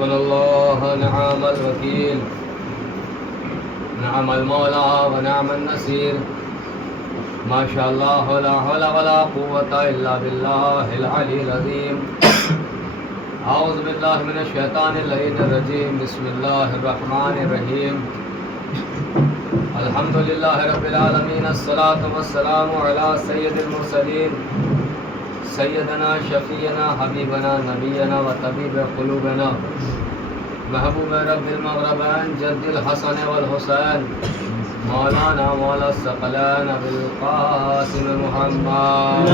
حسبنا الله نعم الوكيل نعم المولى ونعم النصير ما شاء الله لا حول ولا قوة إلا بالله العلي العظيم أعوذ بالله من الشيطان اللعين الرجيم بسم الله الرحمن الرحيم الحمد لله رب العالمين الصلاة والسلام على سيد المرسلين سيدنا شفيعنا حبيبنا نبينا وطبيب قلوبنا محبوب رب المغربين جد الحسن والحسين مولانا مولا الثقلين بالقاسم محمد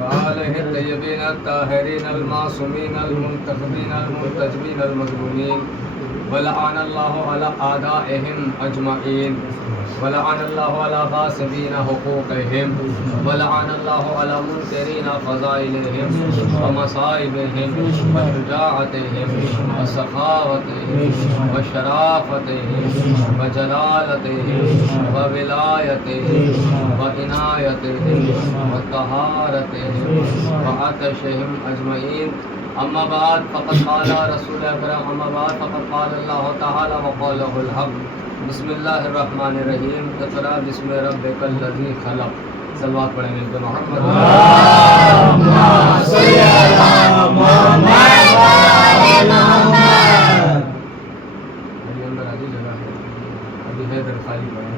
وآله الطيبين الطاهرين المعصومين المنتخبين المنتجبين المظلومين ولعن الله على أعدائهم أجمعين ولعن الله على غاصبين حقوقهم ولعن الله على منكرين فضائلهم ومصائبهم وشجاعتهم وسخاوتهم وشرافتهم وجلالتهم وولايتهم وعنايتهم وطهارتهم وعطشهم أجمعين أما بعد فقد قال رسول اکرم أما بعد فقد قال الله تعالى وقاله الحق بسم اللہ الرحمن الرحیم اقرأ بسم ربک الذی خلق صلوات پڑھیں گے تو محمد صلی اللہ محمد ابھی اندر آدھی جگہ ہے ابھی ہے در خالی پڑھیں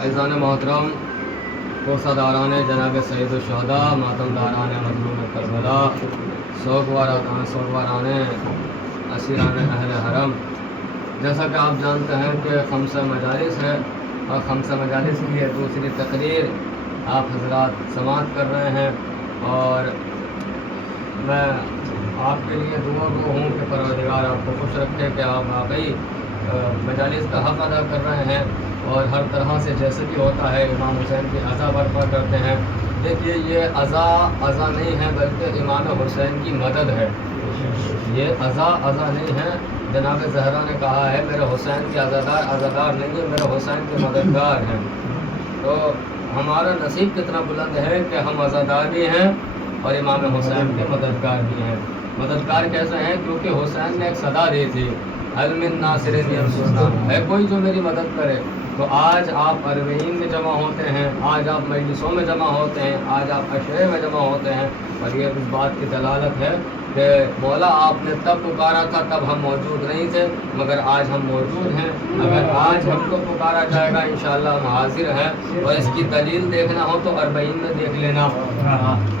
عزیزان محترم کوسہ داران جناب سید الشہداء ماتم داران مظلوم کربلا سوگواران اسیران اہل حرم، جیسا کہ آپ جانتے ہیں کہ خمسہ مجالس ہے اور خمسہ مجالس کی یہ دوسری تقریر آپ حضرات سماعت کر رہے ہیں، اور میں آپ کے لیے دعا گو ہوں کہ پروردگار آپ کو خوش رکھے کہ آپ واقعی مجالس کا حق ادا کر رہے ہیں اور ہر طرح سے جیسے بھی ہوتا ہے امام حسین کی عزا برپا کرتے ہیں۔ دیکھیے یہ عزا نہیں ہے بلکہ امام حسین کی مدد ہے، یہ عزا نہیں ہے۔ جناب زہرا نے کہا ہے میرے حسین کے عزادار نہیں ہے، میرے حسین کے مددگار ہیں۔ تو ہمارا نصیب کتنا بلند ہے کہ ہم عزادار بھی ہیں اور امام حسین کے مددگار بھی ہیں۔ مددگار کیسے ہیں؟ کیونکہ حسین نے ایک صدا دی تھی هل من ناصر ینصرنا، ہے کوئی جو میری مدد کرے؟ تو آج آپ اربعین میں جمع ہوتے ہیں، آج آپ مجلسوں میں جمع ہوتے ہیں، آج آپ عشرے میں جمع ہوتے ہیں، اور یہ اس بات کی دلالت ہے کہ مولا آپ نے تب پکارا تھا تب ہم موجود نہیں تھے، مگر آج ہم موجود ہیں۔ اگر آج ہم کو پکارا جائے گا انشاءاللہ ہم حاضر ہیں، اور اس کی دلیل دیکھنا ہو تو اربعین میں دیکھ لینا۔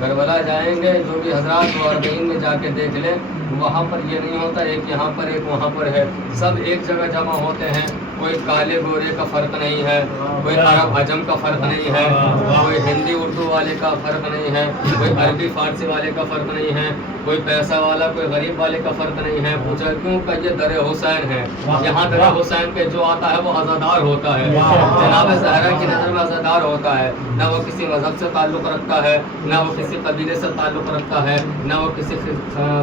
کربلا جائیں گے جو بھی حضرات وہ اربعین میں جا کے دیکھ لیں، وہاں پر یہ نہیں ہوتا ایک یہاں پر ایک وہاں پر ہے، سب ایک جگہ جمع ہوتے ہیں۔ کوئی کالے گورے کا فرق نہیں ہے، کوئی عرب عجم کا فرق نہیں ہے، کوئی ہندی اردو والے کا فرق نہیں ہے، کوئی عربی فارسی والے کا فرق نہیں ہے، کوئی پیسہ والا کوئی غریب والے کا فرق نہیں ہے۔ پوچھا کیوں کہ یہ در حسین ہے، یہاں در حسین پہ جو آتا ہے وہ عزادار ہوتا ہے، جناب زہرا کی نظر میں عزادار ہوتا ہے، نہ وہ کسی مذہب سے تعلق رکھتا ہے، نہ وہ کسی قبیلے سے تعلق رکھتا ہے، نہ وہ کسی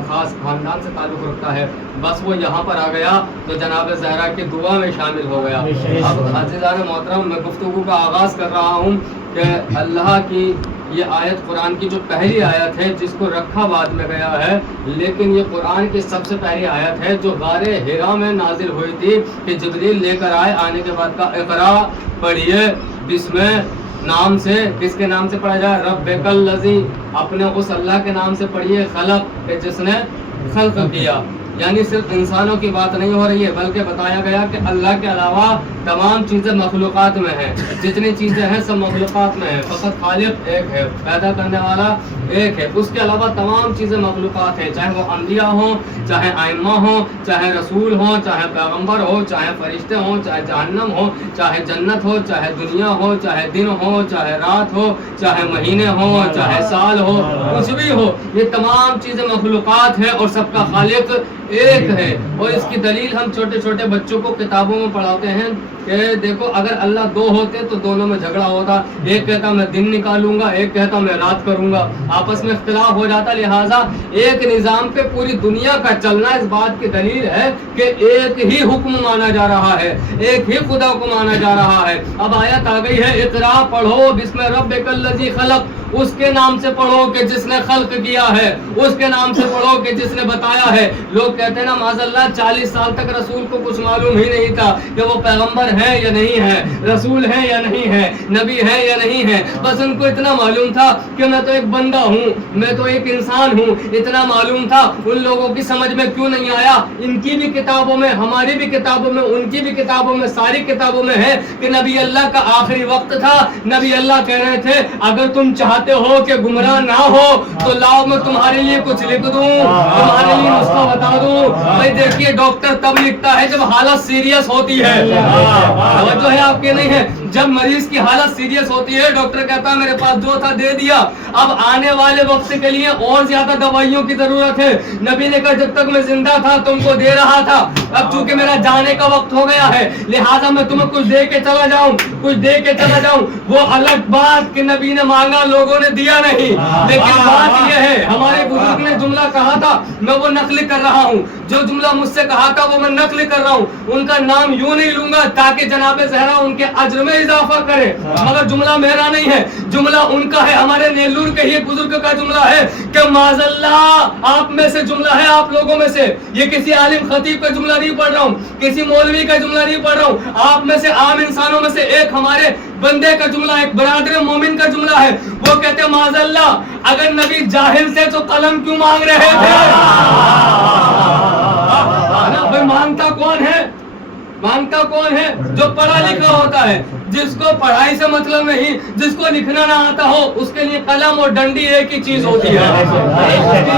خاص خاندان سے تعلق رکھتا ہے، بس وہ یہاں پر آ گیا تو جناب زہرا کی دعا میں شامل ہو گیا۔ اب عزیزان محترم میں گفتگو کا آغاز کر رہا ہوں کہ اللہ کی یہ آیت قرآن کی جو پہلی آیت ہے جس کو رکھا بعد میں گیا ہے، لیکن یہ قرآن کی سب سے پہلی آیت ہے جو غار حرا میں نازل ہوئی تھی کہ جبریل لے کر آنے کے بعد کا اقرا پڑھیے بسم نام سے، کس کے نام سے پڑھا جائے؟ ربک الذی، اپنے اس اللہ کے نام سے پڑھیے خلق کہ جس نے خلق کیا، یعنی صرف انسانوں کی بات نہیں ہو رہی ہے بلکہ بتایا گیا کہ اللہ کے علاوہ تمام چیزیں مخلوقات میں ہیں، جتنی چیزیں ہیں سب مخلوقات میں ہیں، فقط خالق ایک ہے، پیدا کرنے والا ایک ہے، اس کے علاوہ تمام چیزیں مخلوقات ہیں، چاہے وہ انبیاء ہوں، چاہے ائمہ ہوں، چاہے رسول ہوں، چاہے پیغمبر ہو، چاہے فرشتے ہوں، چاہے جہنم ہو، چاہے جنت ہو، چاہے دنیا ہو، چاہے دن ہو، چاہے رات ہو، چاہے مہینے ہو، چاہے سال ہو، کچھ بھی ہو، یہ تمام چیزیں مخلوقات ہیں اور سب کا خالق ایک ہے. اور اس کی دلیل ہم چھوٹے چھوٹے بچوں کو کتابوں میں پڑھاتے ہیں کہ دیکھو اگر اللہ دو ہوتے تو دونوں میں جھگڑا ہوتا. ایک کہتا میں دن نکالوں گا, ایک کہتا میں رات کروں گا, آپس میں اختلاف ہو جاتا. لہٰذا ایک نظام پہ پوری دنیا کا چلنا اس بات کی دلیل ہے کہ ایک ہی حکم مانا جا رہا ہے, ایک ہی خدا کو مانا جا رہا ہے. اب آیت آ گئی ہے اقرا پڑھو بسم ربک الذی خلق, اس کے نام سے پڑھو کہ جس نے خلق کیا ہے, اس کے نام سے پڑھو کہ جس نے بتایا ہے. لوگ کہتے ہیں نا معاذ اللہ 40 سال تک رسول کو کچھ معلوم ہی نہیں تھا کہ وہ پیغمبر ہے یا نہیں ہے, رسول ہے یا نہیں ہے, نبی ہے یا نہیں ہے. بس ان کو اتنا معلوم تھا کہ میں تو ایک بندہ ہوں, میں تو ایک انسان ہوں, اتنا معلوم تھا. ان لوگوں کی سمجھ میں کیوں نہیں آیا؟ ان کی بھی کتابوں میں, ہماری بھی کتابوں میں, ان کی بھی کتابوں میں, ساری کتابوں میں ہے کہ نبی اللہ کا آخری وقت تھا. نبی اللہ کہہ رہے تھے اگر تم چاہتے ہو کہ گمراہ نہ ہو تو لاؤ میں تمہارے لیے کچھ لکھ دوں, تمہارے لیے نسخہ بتا دوں. بھائی دیکھیے ڈاکٹر تب لکھتا ہے جب حالت سیریس ہوتی ہے, توجہ ہے آپ کے نہیں ہے. جب مریض کی حالت سیریس ہوتی ہے ڈاکٹر کہتا ہے میرے پاس جو تھا دے دیا, اب آنے والے وقت کے لیے اور زیادہ دوائیوں کی ضرورت ہے. نبی نے کہا جب تک میں زندہ تھا تم کو دے رہا تھا, اب چونکہ میرا جانے کا وقت ہو گیا ہے لہٰذا میں تمہیں کچھ دے کے چلا جاؤں, کچھ دے کے چلا جاؤں. وہ الگ بات کہ نبی نے مانگا لوگوں نے دیا نہیں, لیکن بات یہ ہے ہمارے بزرگ نے جملہ کہا تھا میں وہ نقل کر رہا ہوں, جو جملہ مجھ سے کہا تھا وہ میں نقل کر رہا ہوں. ان کا نام یوں نہیں لوں گا تاکہ جناب زہرا ان کے اجر میں اضافہ کرے, مگر جملہ میرا نہیں ہے, جملہ ان کا ہے. ہمارے نیلور کے ہی بزرگ کا جملہ ہے کہ معاذ اللہ آپ میں سے جملہ ہے, آپ لوگوں میں سے. یہ کسی عالم خطیب کا جملہ نہیں پڑھ رہا ہوں, کسی مولوی کا جملہ نہیں پڑھ رہا ہوں, آپ میں سے عام انسانوں میں سے ایک ہمارے بندے کا جملہ, ایک برادر مومن کا جملہ ہے. وہ کہتے ہیں معاذ اللہ اگر نبی جاہل تھے تو قلم کیوں مانگ رہے تھے؟ بھائی مانگتا کون ہے؟ مانگتا کون ہے؟ جو پڑھا لکھا ہوتا ہے. جس کو پڑھائی سے مطلب نہیں, جس کو لکھنا نہ آتا ہو, اس کے لیے قلم اور ڈنڈی ایک ہی چیز ہوتی ہے,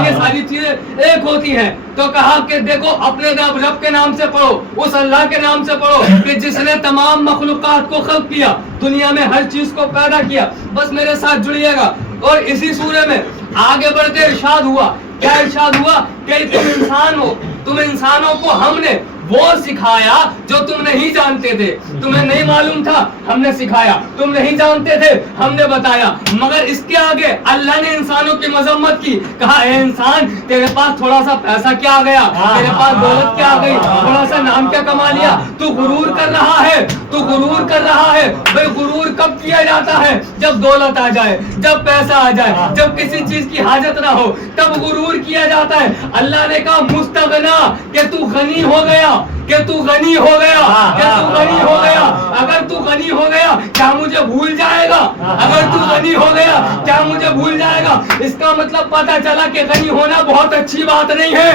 یہ ساری چیزیں ایک ہوتی ہیں. تو کہا کہ دیکھو اپنے رب کے نام سے پڑھو, اس اللہ کے نام سے پڑھو کہ جس نے تمام مخلوقات کو خلق کیا, دنیا میں ہر چیز کو پیدا کیا. بس میرے ساتھ جڑیے گا. اور اسی سورے میں آگے بڑھ کے ارشاد ہوا, کیا ارشاد ہوا کہ تم انسان ہو, تم انسانوں کو ہم نے وہ سکھایا جو تم نہیں جانتے تھے. تمہیں نہیں معلوم تھا, ہم نے سکھایا. تم نہیں جانتے تھے, ہم نے بتایا. مگر اس کے آگے اللہ نے انسانوں کی مذمت کی, کہا اے انسان تیرے پاس تھوڑا سا پیسہ کیا آ گیا, تیرے پاس دولت کیا آ گئی, تھوڑا سا نام کیا کما لیا, تو غرور کر رہا ہے, تو غرور کر رہا ہے. بھائی غرور کب کیا جاتا ہے؟ جب دولت آ جائے, جب پیسہ آ جائے, جب کسی چیز کی حاجت نہ ہو تب غرور کیا جاتا ہے. اللہ نے کہا مستغنا, کہ تو غنی ہو گیا, کہ تو غنی ہو گیا, کہ تو غنی ہو گیا. اگر تو غنی ہو گیا کیا مجھے بھول جائے گا؟ اگر تو غنی ہو گیا کیا مجھے بھول جائے گا؟ اس کا مطلب پتا چلا کہ غنی ہونا بہت اچھی بات نہیں ہے.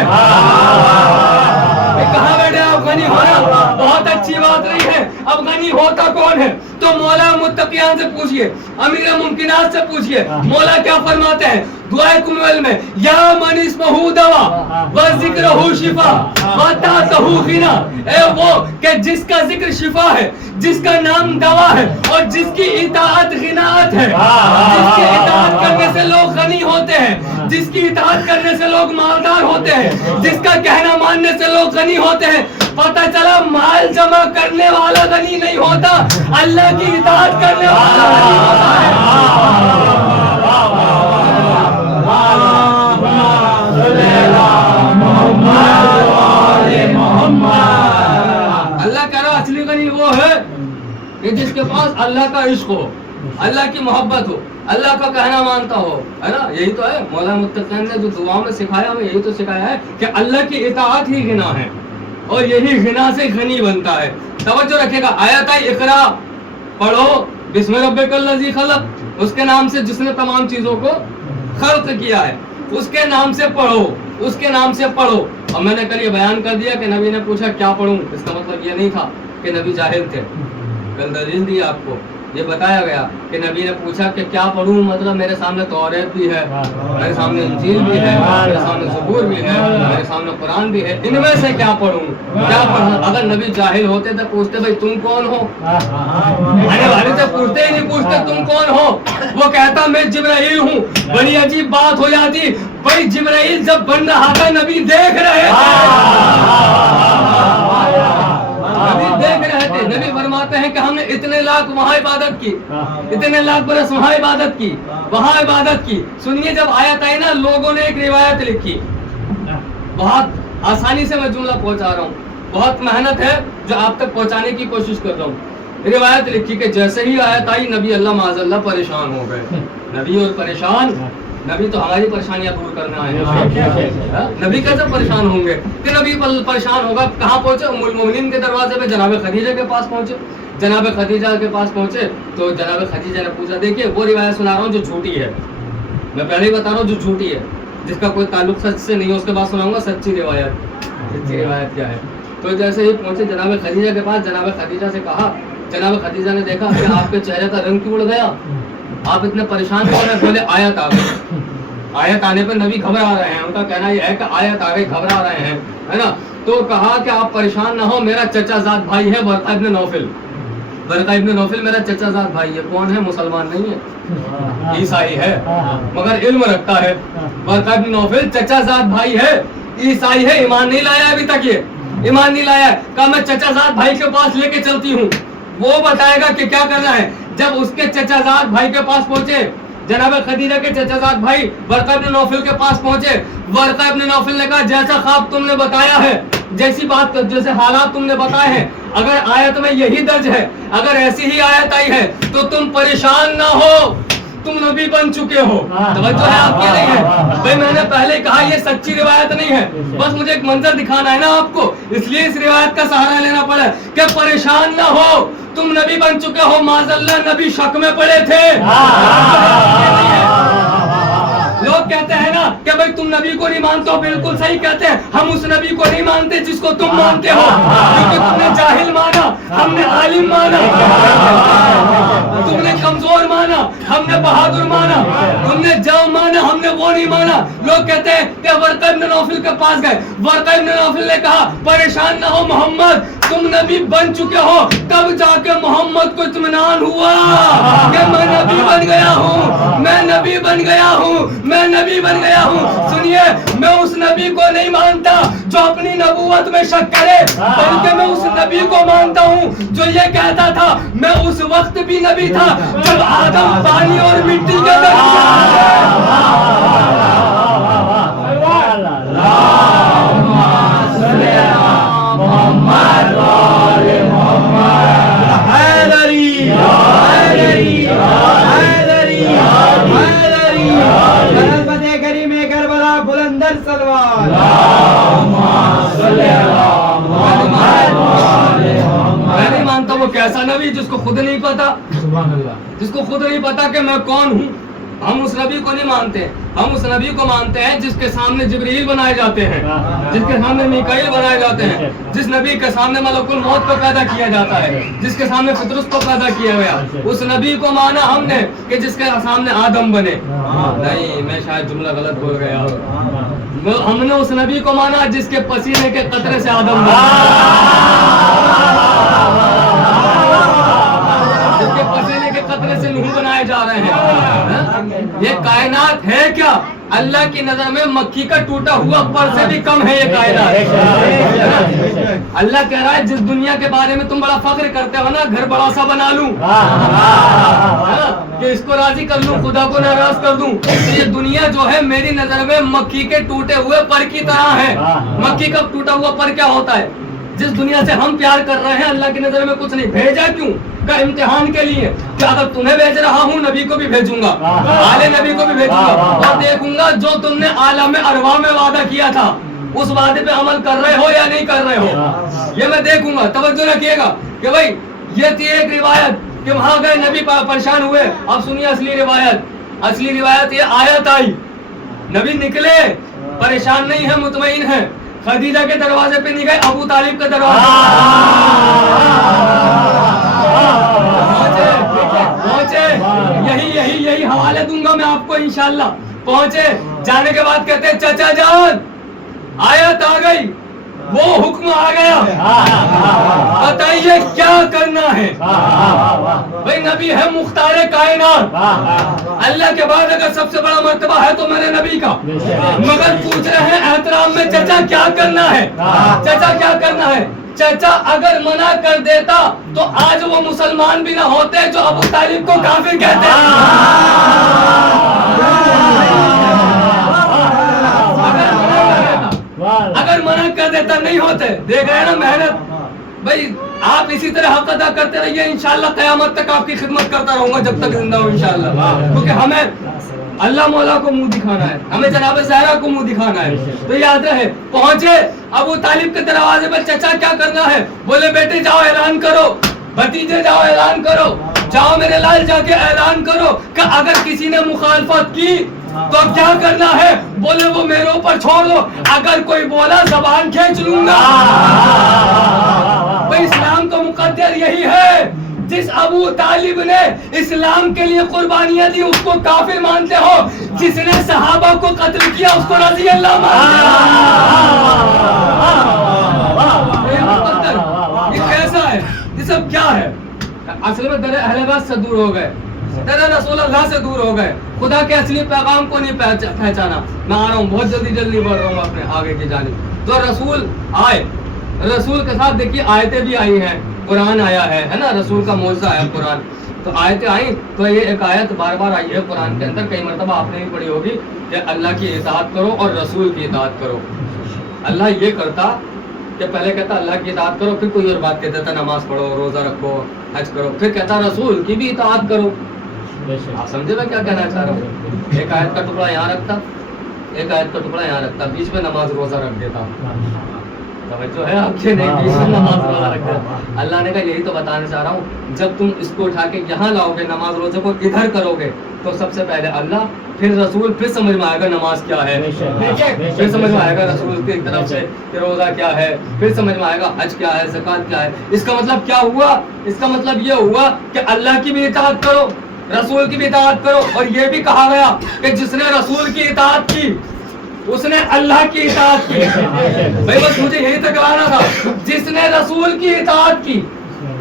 کہاں بیٹھے آپ؟ غنی ہونا بہت اچھی بات نہیں ہے. اب غنی ہوتا کون ہے؟ تو مولا متقیان سے پوچھئے, امیر ممکنات سے پوچھئے, مولا کیا فرماتے ہیں دعائے کمل میں, یا من اسمہ دوا و ذکرہ شفا و تاتہ غنا. اے وہ کہ جس کا ذکر شفا ہے, جس کا نام دوا ہے, اور جس کی اطاعت غناعت ہے. جس کی اطاعت کرنے سے لوگ غنی ہوتے ہیں, جس کی اطاعت کرنے سے لوگ مالدار ہوتے ہیں, جس کا کہنا ماننے سے لوگ غنی ہوتے ہیں. پتہ چلا مال جمع کرنے والا غنی نہیں ہوتا, اللہ کی اطاعت کرنے والا غنی ہوتا ہے. اللہ کہہ رہا اصلی غنی وہ ہے کہ جس کے پاس اللہ کا عشق ہو, اللہ کی محبت ہو, اللہ کا کہنا مانتا ہو, ہے نا. یہی تو ہے مولانا متقین نے جو دعا میں سکھایا, ہمیں یہی تو سکھایا ہے کہ اللہ کی اطاعت ہی غنا ہے, اور یہی غنا سے غنی بنتا ہے. توجہ رکھے گا, آیت ہے اقرا پڑھو بسم ربک الذی خلق, اس کے نام سے جس نے تمام چیزوں کو خلق کیا ہے, اس کے نام سے پڑھو, اس کے نام سے پڑھو. اور میں نے کل یہ بیان کر دیا کہ نبی نے پوچھا کیا پڑھوں, اس کا مطلب یہ نہیں تھا کہ نبی جاہل تھے. کل دلیل دی آپ کو یہ بتایا گیا کہ نبی نے پوچھا کہ کیا پڑھوں، مطلب میرے سامنے توریت بھی ہے، میرے سامنے انجیل بھی ہے، میرے سامنے زبور بھی ہے، میرے سامنے قرآن بھی ہے، ان میں سے کیا پڑھوں، کیا پڑھوں؟ اگر نبی جاہل ہوتے تو پوچھتے بھائی تم کون ہو، آنے والے سے پوچھتے ہی نہیں، پوچھتے تم کون ہو، وہ کہتا میں جبرائیل ہوں، بڑی عجیب بات ہو جاتی، بھائی جبرائیل جب بن رہا تھا نبی دیکھ رہے تھے، نبی فرماتے ہیں کہ ہم نے اتنے لاکھ وہاں عبادت کی، اتنے لاکھ برس وہاں عبادت کی، وہاں عبادت کی۔ سنیے جب آیت آئی نا، لوگوں نے ایک روایت لکھی، بہت آسانی سے میں جملہ پہنچا رہا ہوں، بہت محنت ہے جو آپ تک پہنچانے کی کوشش کر رہا ہوں۔ روایت لکھی کہ جیسے ہی آیت آئی نبی اللہ معاذ اللہ پریشان ہو گئے۔ نبی اور پریشان، نبی تو ہماری پریشانیاں دور کرنے آئے ہیں، نبی کیسے پریشان ہوں گے کہ نبی پریشان ہوگا؟ کہاں پہنچے؟ ام المؤمنین کے دروازے پہ جناب خدیجہ کے پاس پہنچے۔ جناب خدیجہ کے پاس پہنچے تو جناب خدیجہ نے پوچھا، دیکھیے وہ روایت سنا رہا ہوں جو جھوٹی ہے، میں پہلے ہی بتا رہا ہوں جو جھوٹی ہے، جس کا کوئی تعلق سچ سے نہیں ہے، اس کے بعد سناؤں گا سچی روایت۔ سچی روایت کیا ہے؟ تو جیسے ہی پہنچے جناب خدیجہ کے پاس، جناب خدیجہ سے کہا، جناب خدیجہ نے دیکھا کہ آپ کے چہرے کا رنگ کیوں اڑ گیا، آپ اتنے پریشان ہو رہے ہیں؟ بولے آیت آ گئی۔ آیت آنے پہ نبی گھبرا رہے ہیں، ان کا کہنا یہ ہے کہ آیت آ گئی، گھبرا رہے ہیں، ہے نا؟ تو کہا کہ آپ پریشان نہ ہو، میرا چچا زاد بھائی ہے ورقہ ابن نوفل، ورقہ ابن نوفل میرا چچا زاد بھائی ہے۔ کون ہے؟ مسلمان نہیں ہے، عیسائی ہے، مگر علم رکھتا ہے۔ ورقہ ابن نوفل چچا زاد بھائی ہے، عیسائی ہے، ایمان نہیں لایا ابھی تک، یہ ایمان نہیں لایا ہے۔ کہا میں چچا زاد بھائی کے پاس لے کے چلتی ہوں، وہ بتائے گا کہ کیا کرنا ہے۔ جب اس کے چچا زاد بھائی کے پاس پہنچے، جناب خدیجہ کے چچا زاد بھائی ورقہ ابن نوفل کے پاس پہنچے، ورقہ ابن نوفل نے کہا جیسا خواب تم نے بتایا ہے، جیسی بات، جیسے حالات تم نے بتائے ہیں، اگر آیت میں یہی درج ہے، اگر ایسی ہی آیت آئی ہے تو تم پریشان نہ ہو، تم نبی بن چکے ہو۔ توجہ ہے آپ کی نہیں ہے؟ بھائی میں نے پہلے کہا یہ سچی روایت نہیں ہے، بس مجھے ایک منظر دکھانا ہے نا آپ کو، اس لیے اس روایت کا سہارا لینا پڑا کہ پریشان نہ ہو، تم نبی بن چکے ہو۔ معاذ اللہ نبی شک میں پڑے تھے۔ لوگ کہتے ہیں نا کہ بھائی تم نبی کو نہیں مانتے ہو، بالکل صحیح کہتے ہیں، ہم اس نبی کو نہیں مانتے جس کو تم مانتے ہو، کیونکہ تم نے جاہل مانا، ہم نے عالم مانا، تم نے کمزور مانا، ہم نے بہادر مانا، تم نے جاؤ مانا، ہم نے وہ نہیں مانا۔ لوگ کہتے ہیں کہ ورقہ ابن نوفل کے پاس گئے، ورقہ ابن نوفل نے کہا پریشان نہ ہو محمد، تم نبی بن چکے ہو۔ تب جا کے محمد کو اطمینان ہوا کہ میں نبی بن گیا ہوں، میں نبی بن گیا ہوں، میں نبی بن گیا ہوں۔ سنیے، میں اس نبی کو نہیں مانتا جو اپنی نبوت میں شک کرے، بلکہ میں اس نبی کو مانتا ہوں جو یہ کہتا تھا میں اس وقت بھی نبی تھا جب آدم پانی اور مٹی کے وہ کیسا نبی جس کو خود نہیں پتا، جس کو خود نہیں پتا کہ میں کون ہوں۔ ہم اس نبی کو نہیں مانتے، ہم اس نبی کو مانتے ہیں جس کے سامنے جبریل بنائے جاتے ہیں، جس کے سامنے میکائیل بنائے جاتے ہیں، جس نبی کے سامنے ملک الموت کو پیدا کیا جاتا ہے، جس کے سامنے فطرس کو پیدا کیا گیا، اس نبی کو مانا ہم نے کہ جس کے سامنے آدم بنے۔ نہیں، میں شاید جملہ غلط بول گیا، ہم نے اس نبی کو مانا جس کے پسینے کے قطرے سے آدم بنا، جس کے پسینے کے قطرے سے نوح بنائے جا رہے ہیں۔ یہ کائنات ہے کیا؟ اللہ کی نظر میں مکھی کا ٹوٹا ہوا پر سے بھی کم ہے یہ کائنات۔ اللہ کہہ رہا ہے جس دنیا کے بارے میں تم بڑا فخر کرتے ہو نا، گھر بڑا سا بنا لوں کہ اس کو راضی کر لوں، خدا کو ناراض کر دوں، تو یہ دنیا جو ہے میری نظر میں مکھی کے ٹوٹے ہوئے پر کی طرح ہے۔ مکھی کا ٹوٹا ہوا پر کیا ہوتا ہے؟ جس دنیا سے ہم پیار کر رہے ہیں اللہ کی نظر میں کچھ نہیں۔ بھیجا کیوں؟ کا امتحان کے لیے، کہ اگر تمہیں بھیج رہا ہوں نبی کو بھی بھیجوں گا، آل نبی کو بھی بھیجوں گا، اور دیکھوں گا جو تم نے عالم ارواح میں وعدہ کیا تھا اس وعدے پہ عمل کر رہے ہو یا نہیں کر رہے ہو، یہ میں دیکھوں گا۔ توجہ رکھیے گا کہ بھائی یہ تھی ایک روایت کہ وہاں گئے نبی پریشان ہوئے۔ اب سنیے اصلی روایت، اصلی روایت یہ آیت آئی، نبی نکلے پریشان نہیں ہے، مطمئن ہے، خدیجہ کے دروازے پہ نہیں گئے، ابو طالب کے دروازے پہنچے, یہی حوالے دوں گا میں آپ کو انشاءاللہ. پہنچے, جانے کے بعد کہتے ہیں چچا جان آیت آ گئی, وہ حکم آ گیا, بتائیے کیا کرنا ہے. بھائی نبی ہے مختار کائنات, اللہ کے بعد اگر سب سے بڑا مرتبہ ہے تو میرے نبی کا, مگر پوچھ رہے ہیں احترام میں چچا کیا کرنا ہے, چچا کیا کرنا ہے. چچا اگر منع کر دیتا تو آج وہ مسلمان بھی نہ ہوتے جو ابو طالب کو کافر کہتے ہیں. اگر منع کر دیتا نہیں ہوتے. دیکھ رہے ہیں نا محنت. بھائی آپ اسی طرح حق ادا کرتے رہیے, انشاءاللہ قیامت تک آپ کی خدمت کرتا رہوں گا جب تک زندہ ہوں انشاءاللہ, کیونکہ ہمیں اللہ مولا کو منہ دکھانا ہے, ہمیں جناب زہرا کو منہ دکھانا ہے. تو یاد رہے, پہنچے ابو طالب کے دروازے پر, چچا کیا کرنا ہے. بولے بیٹے جاؤ اعلان کرو, بھتیجے جاؤ اعلان کرو, جاؤ میرے لال جا کے اعلان کرو کہ اگر کسی نے مخالفت کی تو کیا کرنا ہے. بولے وہ میرے اوپر چھوڑ دو, اگر کوئی بولا زبان کھینچ لوں گا. بھائی اسلام کا مقدر یہی ہے. جس ابو طالب نے اسلام کے لیے قربانیاں دی اس کو کافر مانتے ہو, جس نے صحابہ کو قتل کیا اس کو رضی اللہ مانتے ہو. یہ کیسا ہے, یہ سب کیا ہے. اصل میں در اہل بیت سے دور ہو گئے, در رسول اللہ سے دور ہو گئے, خدا کے اصلی پیغام کو نہیں پہچانا. میں آ رہا ہوں, بہت جلدی بڑھ رہا ہوں اپنے آگے کی جانب. تو رسول آئے, رسول کے ساتھ دیکھیے آیتیں بھی آئی ہیں, قرآن آیا ہے نا, رسول کا معجزہ ہے قرآن. تو آیتیں آئیں تو یہ ایک آیت بار بار آئی ہے قرآن کے اندر, کئی مرتبہ آپ نے بھی پڑھی ہوگی کہ اللہ کی اطاعت کرو اور رسول کی اطاعت کرو. اللہ یہ کرتا کہ پہلے کہتا اللہ کی اطاعت کرو, پھر کوئی اور بات کہتا تھا نماز پڑھو, روزہ رکھو, حج کرو, پھر کہتا رسول کی بھی اطاعت کرو. آپ سمجھے میں کیا کہنا چاہ رہا ہوں. ایک آیت کا ٹکڑا یہاں رکھتا, ایک آیت کا ٹکڑا یہاں رکھتا, بیچ میں نماز روزہ رکھ دیتا. توجہ ہے آپ کے, نہیں بیچ میں نماز روزہ رکھ دیتا. اللہ نے کہا یہی تو بتانا چاہ رہا ہوں, جب تم اس کو اٹھا کے یہاں لاؤ گے, نماز روزے کو ادھر کرو گے, تو سب سے پہلے اللہ, پھر رسول, پھر سمجھ میں آئے گا نماز کیا ہے, پھر سمجھ میں آئے گا رسول کی طرف سے کہ روزہ کیا ہے, پھر سمجھ میں آئے گا حج کیا ہے, زکات کیا ہے. اس کا مطلب کیا ہوا, اس کا مطلب یہ ہوا کہ اللہ کی بھی اطاعت کرو, رسول کی بھی اطاعت کرو. اور یہ بھی کہا گیا کہ جس نے رسول کی اطاعت کی اس نے اللہ کی اطاعت کی. بھائی بس مجھے یہی تک لانا تھا, جس نے رسول کی اطاعت کی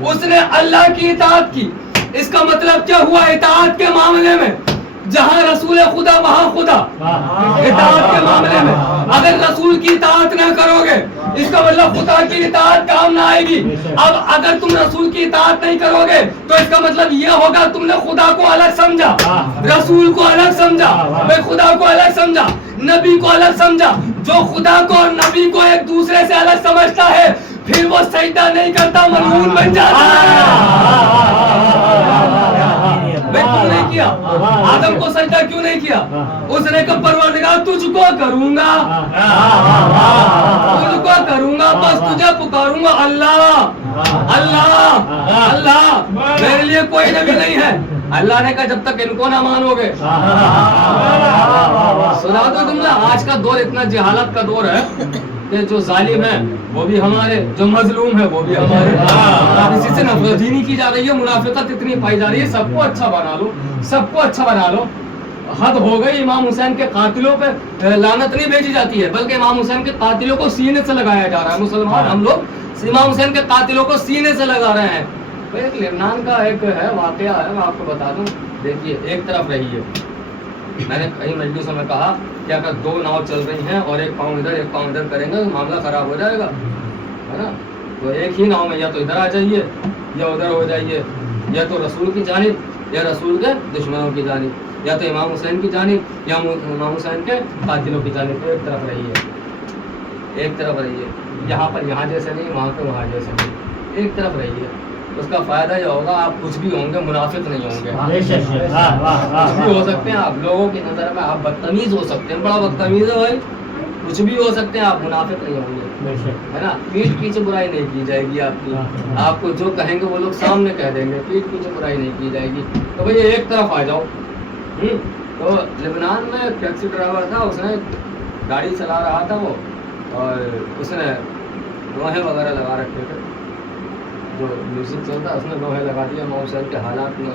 اس نے اللہ کی اطاعت کی. اس کا مطلب کیا ہوا, اطاعت کے معاملے میں جہاں رسول خدا وہاں خدا. اطاعت کے معاملے میں اگر رسول کی اطاعت نہ کرو گے اس کا مطلب خدا کی اطاعت کام نہ آئے گی. اب اگر تم رسول کی اطاعت نہیں کرو گے تو اس کا مطلب یہ ہوگا تم نے خدا کو الگ سمجھا, رسول کو الگ سمجھا, بھائی خدا کو الگ سمجھا, نبی کو الگ سمجھا. جو خدا کو اور نبی کو ایک دوسرے سے الگ سمجھتا ہے پھر وہ سجدہ نہیں کرتا, ملعون بن جاتا ہے. میں کیوں نہیں کیا, آدم کو سجدہ کیوں نہیں کیا, اس نے کہا پروردگار تجھ کو کروں گا, تجھ کو کروں گا, بس تجھے پکاروں گا اللہ اللہ اللہ, میرے لیے کوئی نبی نہیں ہے. اللہ نے کہا جب تک ان کو نہ مانو گے. سنا دو تم نے, آج کا دور اتنا جہالت کا دور ہے کہ جو ظالم ہیں وہ بھی ہمارے, جو مظلوم ہے وہ بھی ہمارے. کسی سے نفرت ہی نہیں کی جا رہی ہے, منافقت اتنی پائی جا رہی ہے. سب کو اچھا بنا لو, سب کو اچھا بنا لو. حد ہو گئی. امام حسین کے قاتلوں پہ لعنت نہیں بھیجی جاتی ہے بلکہ امام حسین کے قاتلوں کو سینے سے لگایا جا رہا ہے. مسلمان ہم لوگ امام حسین کے قاتلوں کو سینے سے لگا رہے ہیں. ایک لبنان کا ایک ہے واقعہ ہے, میں آپ کو بتا دوں. دیکھیے ایک طرف رہی ہے, میں نے کئی مجلسوں میں کہا کہ اگر دو ناؤ چل رہی ہیں اور ایک پاؤں ادھر ایک پاؤں ادھر کریں گے تو معاملہ خراب ہو جائے گا, ہے نا. تو ایک ہی ناؤ میں یا تو ادھر آ جائیے یا ادھر ہو جائیے, یا تو رسول کی جانب یا رسول کے دشمنوں کی جانب, یا تو امام حسین کی جانب یا امام حسین کے قاتلوں کی جانب. ایک طرف رہیے, ایک طرف رہیے. یہاں پر یہاں جیسے نہیں, وہاں پہ وہاں جیسے نہیں, ایک طرف رہیے. اس کا فائدہ یہ ہوگا آپ کچھ بھی ہوں گے, منافق نہیں ہوں گے. کچھ بھی ہو سکتے ہیں آپ, لوگوں کی نظر میں آپ بدتمیز ہو سکتے ہیں, بڑا بدتمیز ہے بھائی, کچھ بھی ہو سکتے ہیں, آپ منافق نہیں ہوں گے, ہے نا. پیٹھ پیچھے برائی نہیں کی جائے گی آپ کی. آپ کو جو کہیں گے وہ لوگ سامنے کہہ دیں گے, پیٹھ پیچھے برائی نہیں کی جائے گی. تو بھائی ایک طرف آ جاؤ. تو لبنان میں ایک ٹیکسی ڈرائیور تھا, اس نے گاڑی چلا رہا تھا وہ, اور اس نے لوہے وغیرہ لگا رکھے تھے, جو میوزک چلتا ہے اس نے لوہے لگا دیا. امام حسین کے حالات میں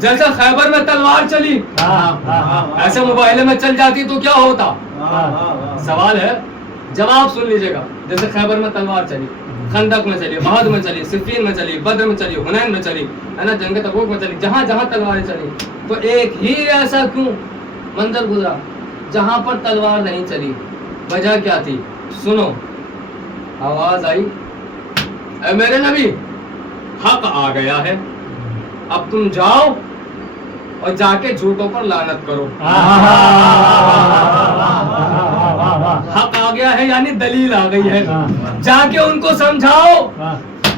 جیسے خیبر میں تلوار چلی ایسے مباہلے میں چل جاتی تو کیا ہوتا؟ سوال ہے، جواب سن لیجیے گا. جیسے خیبر میں تلوار چلی، خندق میں چلی، احد میں چلی، صفین میں چلی، بدر میں چلی، حنین میں چلی، ہے نا، جنگ تبوک میں چلی، جہاں جہاں تلواریں چلی، تو ایک ہی ایسا کیوں منظر گزرا جہاں پر تلوار نہیں چلی؟ وجہ کیا تھی؟ سنو، آواز آئی، اے میرے نبی حق آ گیا ہے، اب تم جاؤ اور جا کے جھوٹوں پر لعنت کرو. حق آ گیا ہے یعنی دلیل آ گئی ہے، جا کے ان کو سمجھاؤ،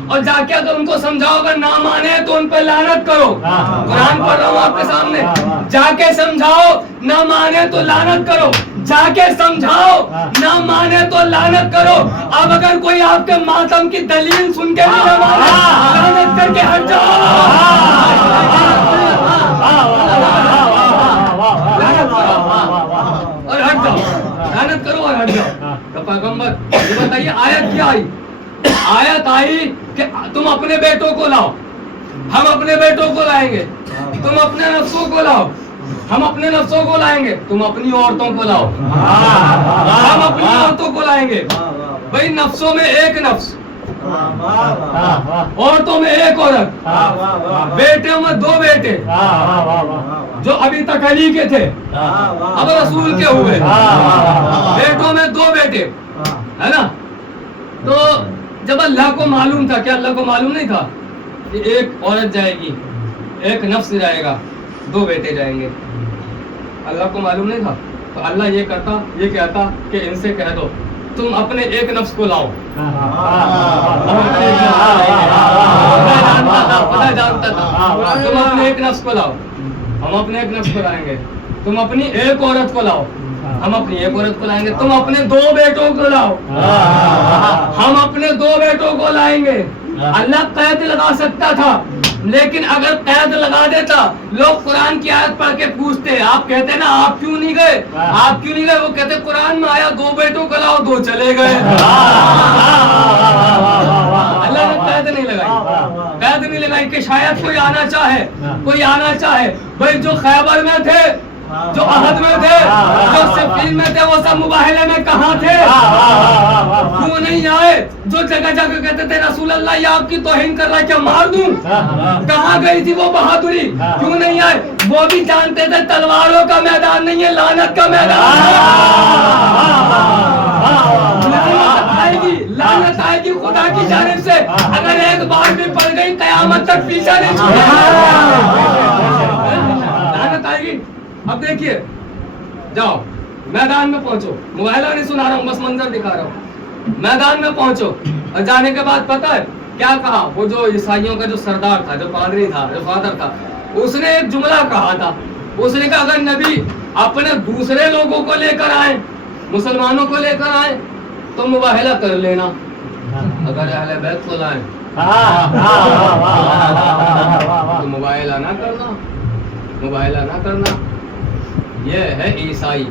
اور جا کے اگر ان کو سمجھاؤ، اگر نہ مانے تو ان پہ لعنت کرو. قرآن پڑھ رہا ہوں آپ کے سامنے، جا کے سمجھاؤ، نہ مانے تو لعنت کرو. جا کے سمجھاؤ، نہ مانے تو لعنت کرو. اب اگر کوئی آپ کے ماتم کی دلیل سن کے بھی نہ مانے، لعنت کر کے ہٹ جاؤ. اور ہٹ جاؤ، لعنت کرو اور ہٹ جاؤ. تو پیغمبر یہ بتائیے آیت کیا آئی؟ آیت آئی کہ تم اپنے بیٹوں کو لاؤ، ہم اپنے بیٹوں کو لائیں گے. تم اپنے نفسوں کو لاؤ، ہم اپنے نفسوں کو لائیں گے. تم اپنی عورتوں کو لاؤ، ہم اپنی عورتوں کو لائیں گے. بھائی نفسوں میں ایک نفس، عورتوں میں ایک عورت، بیٹوں میں دو بیٹے جو ابھی تک علی کے تھے اب رسول کے ہوئے، بیٹوں میں دو بیٹے، ہے نا. تو جب اللہ کو معلوم تھا، کہ اللہ کو معلوم نہیں تھا کہ ایک عورت جائے گی، ایک نفس جائے گا، دو بیٹے جائیں گے؟ اللہ کو معلوم نہیں تھا تو اللہ یہ کہتا کہ ان سے کہہ دو تم اپنے ایک نفس کو لاؤ. خدا جانتا تھا، تم اپنے ایک نفس کو لاؤ، ہم اپنے ایک نفس کو لائیں گے. تم اپنی ایک عورت کو لاؤ، ہم اپنی ایک عورت کو لائیں گے. تم اپنے دو بیٹوں کو لاؤ، ہم اپنے دو بیٹوں کو لائیں گے. اللہ قید لگا سکتا تھا، لیکن اگر قید لگا دیتا، لوگ قرآن کی آیت پڑھ کے پوچھتے، آپ کہتے نا آپ کیوں نہیں گئے، آپ کیوں نہیں گئے؟ وہ کہتے قرآن میں آیا دو بیٹوں کو لاؤ، دو چلے گئے. اللہ نے قید نہیں لگائی، قید نہیں لگائی کہ شاید کوئی آنا چاہے. بھائی جو خیبر میں تھے، جو احد میں تھے، جو صفین میں تھے، وہ سب مباہلے میں کہاں تھے؟ کیوں نہیں آئے؟ جو جگہ جگہ کہتے تھے رسول اللہ یہ آپ کی توہین کر رہا ہے، کیا مار دوں؟ کہاں گئی تھی وہ بہادری؟ کیوں نہیں آئے؟ وہ بھی جانتے تھے تلواروں کا میدان نہیں ہے، لعنت کا میدان ہے. لعنت آئے گی خدا کی جانب سے، اگر ایک بار بھی پڑ گئی قیامت تک پیچھا نہیں چھوڑے گا. لعنت آئے گی. اب دیکھیے، جاؤ میدان میں پہنچو، مباہلہ نہیں سنا رہا ہوں، بس منظر دکھا رہا ہوں. میدان میں پہنچو، اور جانے کے بعد پتہ ہے کیا کہا؟ وہ جو عیسائیوں کا جو سردار تھا، جو پادری تھا، جو فادر تھا، اس نے ایک جملہ کہا تھا. اس نے کہا اگر نبی اپنے دوسرے لوگوں کو لے کر آئے، مسلمانوں کو لے کر آئے تو مباہلہ کر لینا، اگر اہل بیت کو لائیں تو مباہلہ نہ کرنا، مباہلہ نہ کرنا. یہ ہے عیسائی.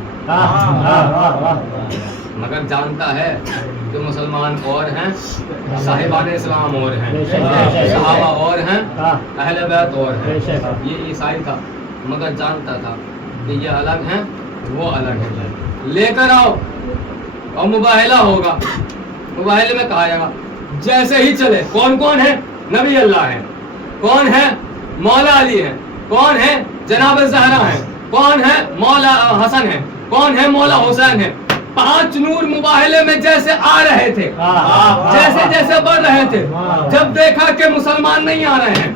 مگر جانتا ہے کہ مسلمان اور ہیں، صاحبان اسلام اور ہیں، صحابہ اور ہیں، اہل بیت اور ہیں. یہ عیسائی تھا، مگر جانتا تھا کہ یہ الگ ہیں، وہ الگ ہیں. لے کر آؤ اور مباہلہ ہوگا. مباہلے میں کہا جائے گا جیسے ہی چلے. کون کون ہے؟ نبی اللہ ہیں. کون ہے؟ مولا علی ہیں. کون ہے؟ جناب زہرا ہیں. کون ہے؟ مولا حسن ہے. کون ہے؟ مولا حسین ہے. 5 نور مباہلے میں جیسے آ رہے تھے، جیسے جیسے بڑھ رہے تھے، جب دیکھا کہ مسلمان نہیں آ رہے ہیں،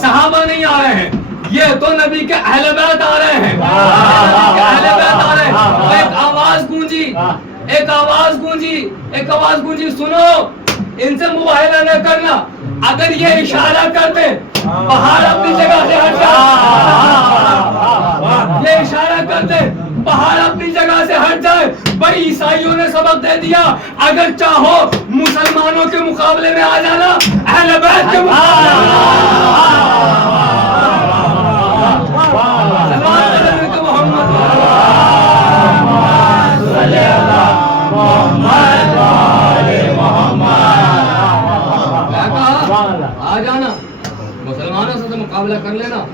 صحابہ نہیں آ رہے ہیں، یہ تو نبی کے اہل بیت آ رہے ہیں، اہل بیت آ رہے ہیں. ایک آواز گونجی، سنو ان سے مباہلہ نہ کرنا. اگر یہ اشارہ کرتے پہاڑ اپنی جگہ سے ہٹ جائے، یہ اشارہ کرتے پہاڑ اپنی جگہ سے ہٹ جائے. بھائی عیسائیوں نے سبق دے دیا، اگر چاہو مسلمانوں کے مقابلے میں آ جانا، اہل بیت کے مقابلے میں آ جانا، مسلمانوں سے مقابلہ کر لینا.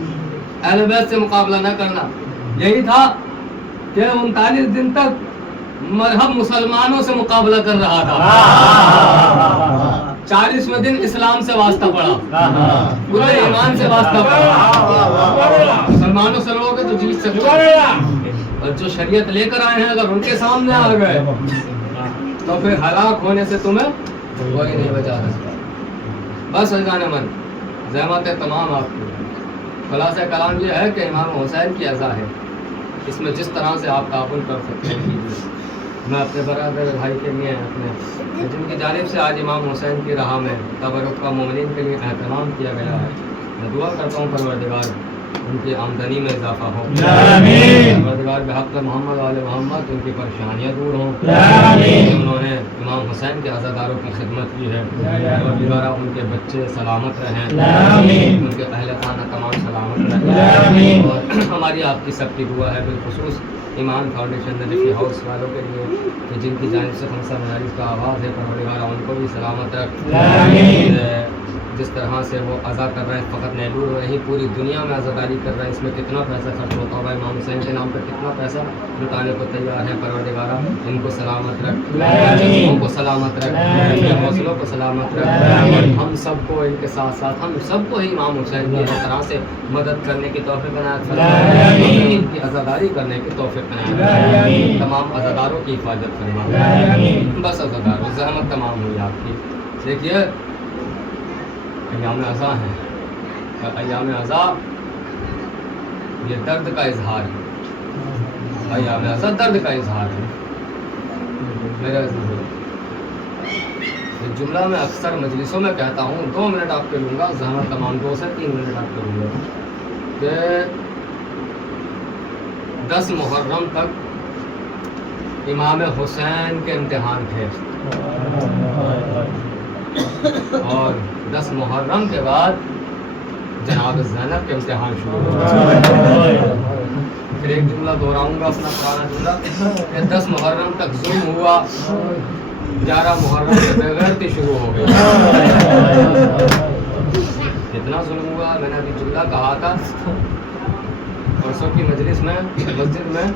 اہل بیت سے مقابلہ نہ کرنا. یہی تھا کہ 39 دن تک مذہب مسلمانوں سے مقابلہ کر رہا تھا. 40ویں دن اسلام سے واسطہ پڑا, پورے ایمان سے واسطہ پڑا. مسلمانوں سے لوگ تو جیت سکتے, اور جو شریعت لے کر آئے ہیں اگر ان کے سامنے آ گئے تو پھر ہلاک ہونے سے تمہیں کوئی نہیں بچا سکتا. بس عزیزان من, زحمت تمام آپ کی. خلاصہ کلام یہ ہے کہ امام حسین کی عزا ہے, اس میں جس طرح سے آپ تعاون کر سکتے ہیں کیجیے. میں اپنے برادر بھائی کے لیے اپنے جن کی جانب سے آج امام حسین کی راہ میں تبرک کا مومنین کے لیے اہتمام کیا گیا ہے, میں دعا کرتا ہوں پروردگار ان کی آمدنی میں اضافہ ہو, پروردگار بحق محمد علیہ محمد ان کی پریشانیاں دور ہوں. انہوں نے امام حسین کے عزاداروں کی خدمت کی ہے, پروردگار ان کے بچے سلامت رہیں, ان کے اہل خانہ تمام سلامت رہیں. اور ہماری آپ کی سب کی دعا ہے بالخصوص ایمان فاؤنڈیشن نجفی ہاؤس والوں کے لیے کہ جن کی جانب سے خمسہ مجالس کا آغاز ہے, پروردگار ان کو بھی سلامت رکھ. جس طرح سے وہ عزا کر رہے ہیں, فقط نیلور میں نہیں پوری دنیا میں عزاداری کر رہے ہیں, اس میں کتنا پیسہ خرچ ہوتا ہوگا, امام حسین کے نام پر کتنا پیسہ لٹانے کو تیار ہے. پروردگارہ ان کو سلامت رکھ, جسموں کو سلامت رکھ, حوصلوں کو سلامت رکھ. ہم سب کو ان کے ساتھ ساتھ ہم سب کو ہی امام حسین کی اس طرح سے مدد کرنے کی توفیق عنایت فرما, ان کی عزاداری کرنے کی توفیق عنایت فرما, تمام عزاداروں کی حفاظت فرما. بس عزاداروں زحمت تمام ہوئی آپ کی. دیکھیے ایام عزا ہیں, ایام عزا یہ درد کا اظہار ہے, ایام عزا درد کا اظہار ہے. میرا جملہ میں اکثر مجلسوں میں کہتا ہوں, 2 منٹ آپ کے لوں گا, زحمت تمام 2 سے 3 منٹ آپ کے لوں گا, کہ 10 محرم تک امام حسین کے امتحان تھے, اور 10 محرم کے بعد جناب زینب کے امتحان شروع ہو. پھر ایک جملہ دہراؤں گا اپنا پرانا جملہ کہ 10 محرم تک ظلم ہوا, 11 محرم سے بغیرتی شروع ہو گئی. کتنا ظلم ہوا, میں نے ابھی جملہ کہا تھا پرسوں کی مجلس میں مسجد میں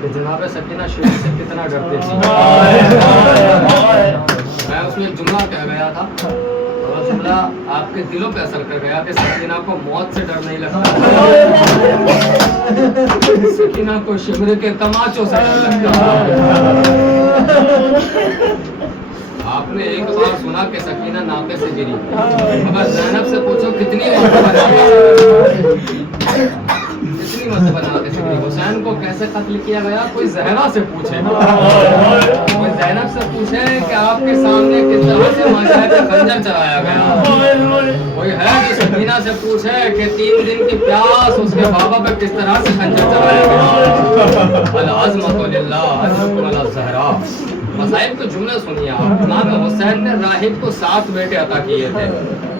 کہ جناب سکینہ شریف سے کتنا ڈرتے تھے. میں اس میں ایک جملہ کہہ گیا تھا, اور جملہ آپ کے دلوں پہ اثر کر گیا کہ سکینہ کو موت سے ڈر نہیں لگتا, سکینہ کو شمرے کے تماچوں سے ڈر لگتا. آپ نے ایک بار سنا کہ سکینہ ناقے سے گری, مگر زینب سے پوچھو کتنی مرتبہ ناقے سے گری. حسین کو کیسے قتل کیا گیا, کوئی زہرا سے پوچھے, کوئی زینب سے پوچھے کہ آپ کے سامنے کس طرح سے ماجرا پہ خنجر چلایا گیا, کوئی ہے جو سکینہ سے پوچھے کہ 3 دن کی پیاس اس کے بابا پہ کس طرح سے خنجر چلایا گیا. العظمۃ للہ عزمکم علی الزہرا. مصائب تو جملہ سنیے آپ. امام حسین نے راہب کو 7 بیٹے عطا کیے تھے,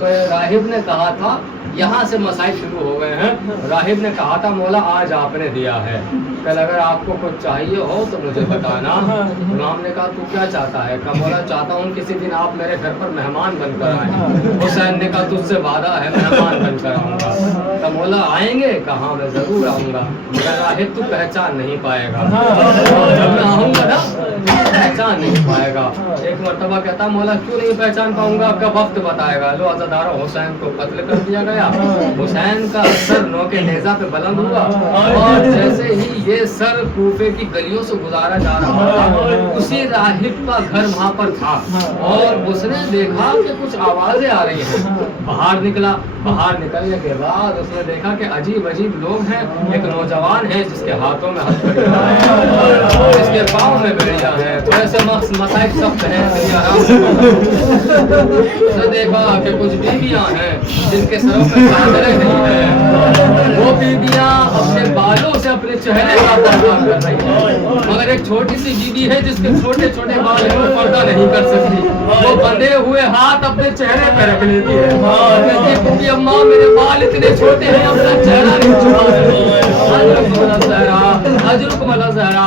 تو راہب نے کہا تھا, یہاں سے مسائل شروع ہو گئے ہیں. راہب نے کہا تھا مولا آج آپ نے دیا ہے, کل اگر آپ کو کچھ چاہیے ہو تو مجھے بتانا. امام نے کہا تو کیا چاہتا ہے, کہا مولا چاہتا ہوں کسی دن آپ میرے گھر پر مہمان بن کر آئیں. حسین نے کہا تجھ سے وعدہ ہے مہمان بن کر آؤں گا. کہا مولا آئیں گے, کہا میں ضرور آؤں گا, مگر راہب تو پہچان نہیں پائے گا, جب میں آؤں گا نا پہچان نہیں پائے گا. ایک مرتبہ کہتا مولا کیوں نہیں پہچان پاؤں گا, کب وقت بتائے گا. لو عزاداروں حسین کو قتل کر دیا گیا. حسین کا سر نوکے نیزہ پہ بلند ہوا, اور جیسے ہی یہ سر کوفے کی گلیوں سے گزارا جا رہا تھا, اسی راہب کا گھر وہاں پر تھا, اور اس نے دیکھا کہ کچھ آوازیں آ رہی ہیں. باہر نکلا, باہر نکلنے کے بعد اس نے دیکھا کہ عجیب عجیب لوگ ہیں. ایک نوجوان ہے جس کے ہاتھوں میں ہتھکڑیاں ہیں, جس کے پاؤں میں بیڑیاں ہیں. تو ایسے مسائل سخت ہیں, اس نے دیکھا کہ کچھ بیویاں ہیں جن کے سروں پہ چادریں نہیں ہیں. وہ بیویاں اپنے بالوں سے اپنے چہرے کا پردہ کر رہی ہیں, مگر ایک چھوٹی سی بیوی ہے جس کے چھوٹے چھوٹے بال ہیں, وہ پردہ نہیں کر سکتی. وہ بندھے ہوئے ہاتھ اپنے چہرے پہ رکھ لیتی ہے, کہتی ہے کہ اماں میرے بال اتنے چھوٹے ہیں اپنا چہرہ نہیں چھپا سکتی. اجرکم علی الزہرا, اجرکم علی الزہرا.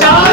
4